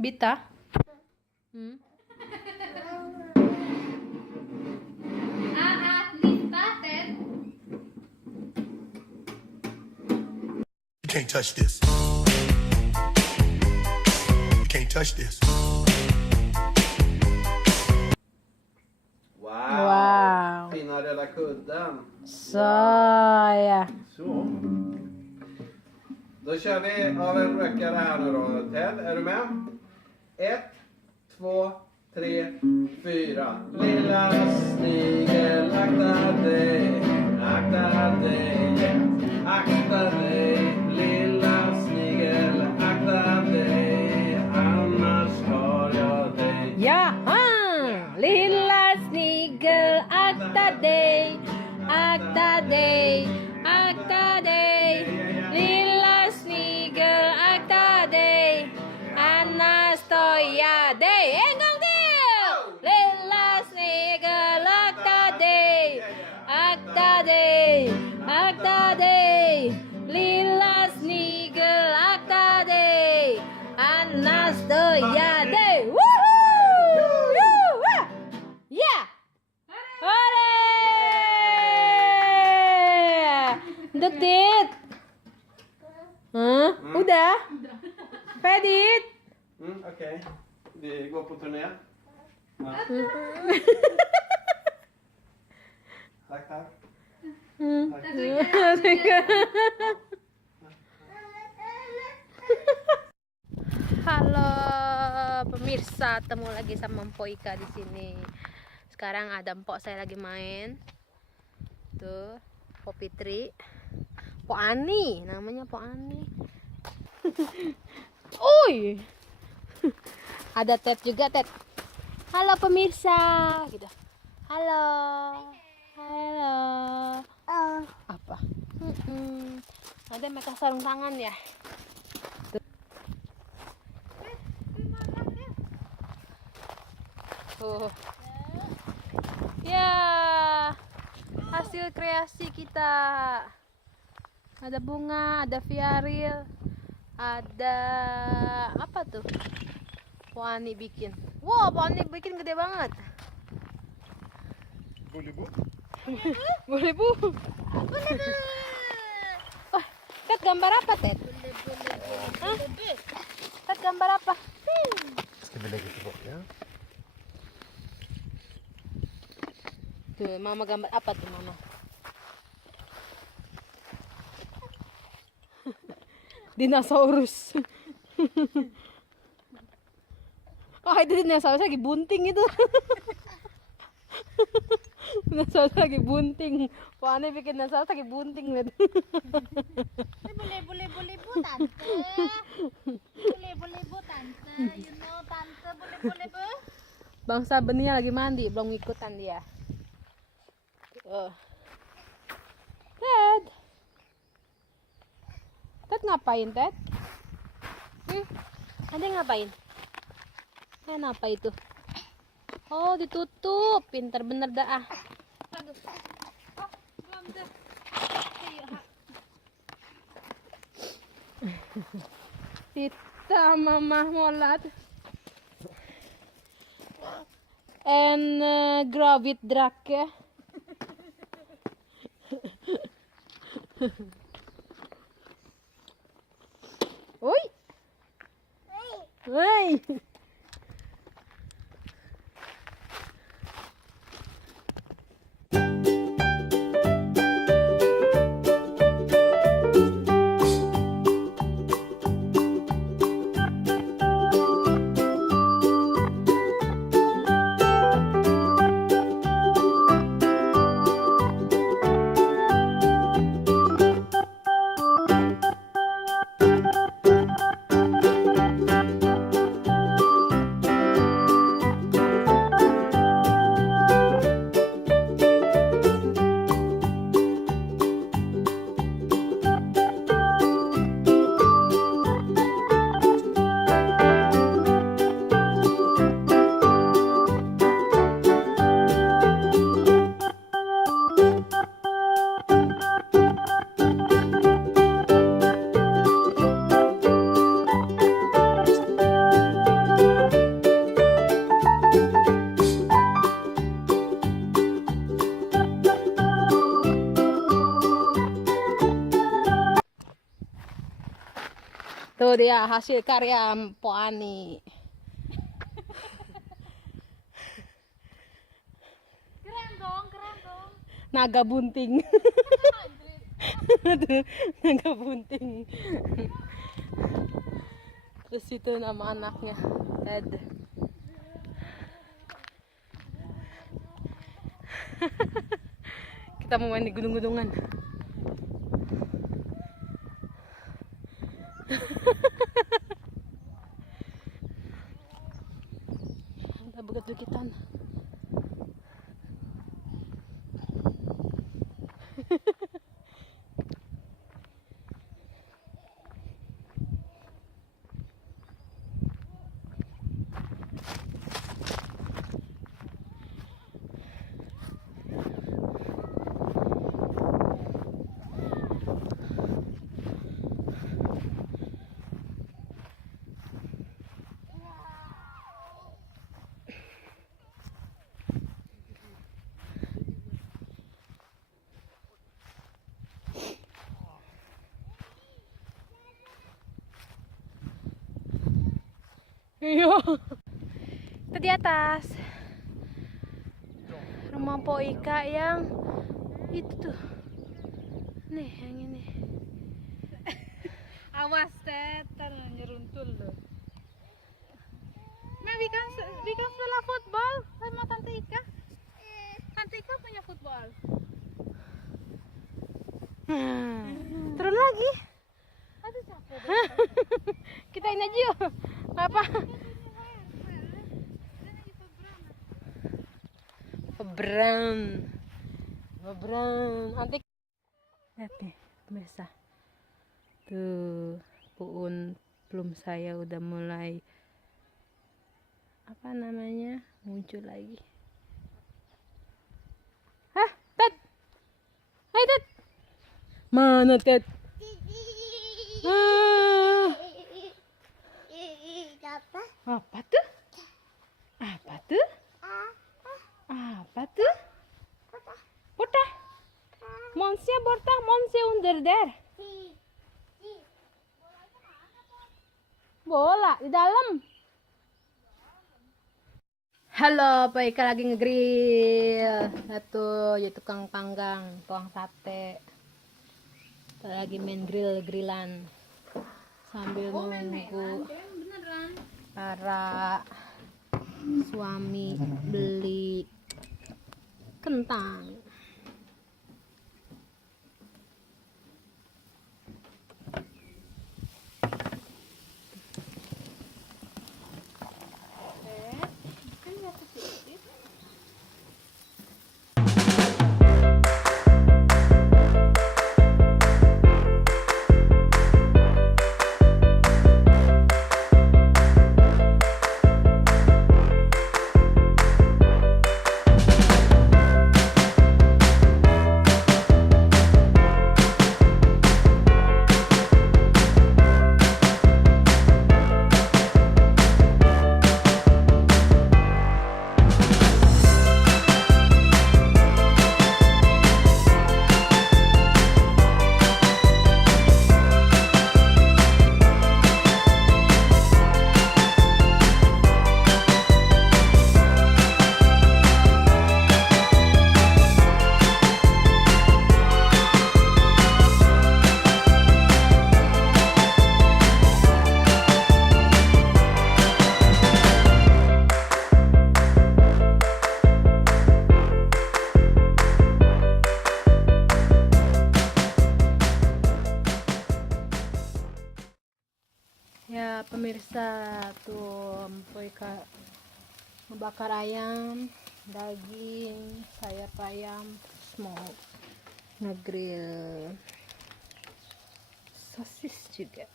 Bita? Hmm? Lista, Ted. You can't touch this. You can't touch this. Wow. Fina röda kudden. Så, ja. Så. Då kör vi av en rökare här nu då. Ted, är du med? 1, 2, 3, 4. Lilla snigel, akta dig, akta dig, yeah. Akta dig, lilla snigel, akta dig, annars tar jag dig. Jaha! Lilla snigel, akta dig, akta dig, akta dig. Lilla snigel, akta dig, annars tar jag dig. En gång till! Lilla snigel, akta dig, akta dig, akta dig. Lilla snigel, akta dig, annars tar jag dig. Woohoo! Yeah! Hurray! Duktit! Udah? Fedit? Okej. Vi går på turné. Ja. Tack, tack. Halo pemirsa, ketemu lagi sama Mpok Ika di sini. Sekarang ada Mpok saya lagi main. Tuh, Mpok Fitri. Mpok Ani, namanya Mpok Ani. Uy. Ada Ted juga, Ted. Halo pemirsa, gitu. Halo. Halo. Apa? Ada mereka sarung tangan ya. Tuh. Ya, hasil kreasi kita. Ada bunga, ada viaril, ada apa tuh? Wani bikin. Wow, Wani bikin gede banget. Boleh, Bu? Boleh, Bu. Boleh, Bu. Oh, Ted gambar apa, Ted? Hah? Ted gambar apa? Ska vi lägga tillbaka? Ja? Tuh, Mama gambar apa tuh, Mama? Dinosaurus. Oh, itu dinosaurus lagi bunting itu. Dinosaurus lagi bunting. Wah, aneh bikin dinosaurus lagi bunting, lihat. Boleh bu tante. Boleh bu tante. You know tante boleh bu. Bangsa Benia lagi mandi, belum ikutan dia. Ted. Ted ngapain, Ted? Ade ngapain? Apa itu? Oh, ditutup. Pinter bener dah. Aduh. Oh, belum dah. Kita Mama molat. En gravit drake. Oi. Oi. Tuh dia hasil karya Po Ani. Keren dong, keren dong. Naga bunting. Tuh, naga bunting. Terus itu nama anaknya Ed. Kita mau main di gunung-gunungan. Kita begitu-begitan. Iya. Kita di atas rumah Po Ika yang itu tuh. Nih, yang ini. Awas tetan nyeruntul loh. Nah, we can bola football sama Tante Ika. Tante Ika punya football. Turun lagi. Aduh capek. Kita ini aja yuk. Apa? Pebrang. Nanti lihat nih, pemirsa. Tuh, puun belum saya udah mulai apa namanya muncul lagi. Hah, Ted? Hai Ted. Mana Ted? Apa tuh? Apa tuh? Apa tuh? Borta. Monse borta, Monse under there. Bola di dalam. Halo, Pak Ika lagi ngegrill. Satu, ya tukang panggang, tukang sate. Kita lagi main grill-grillan sambil menunggu para suami beli kentang. Ya pemirsa, tuh Po Ika membakar ayam, daging, sayap ayam, terus mau ngegrill sosis juga.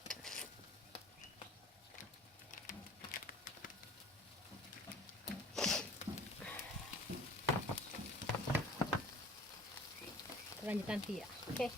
Lanjut nanti ya, oke.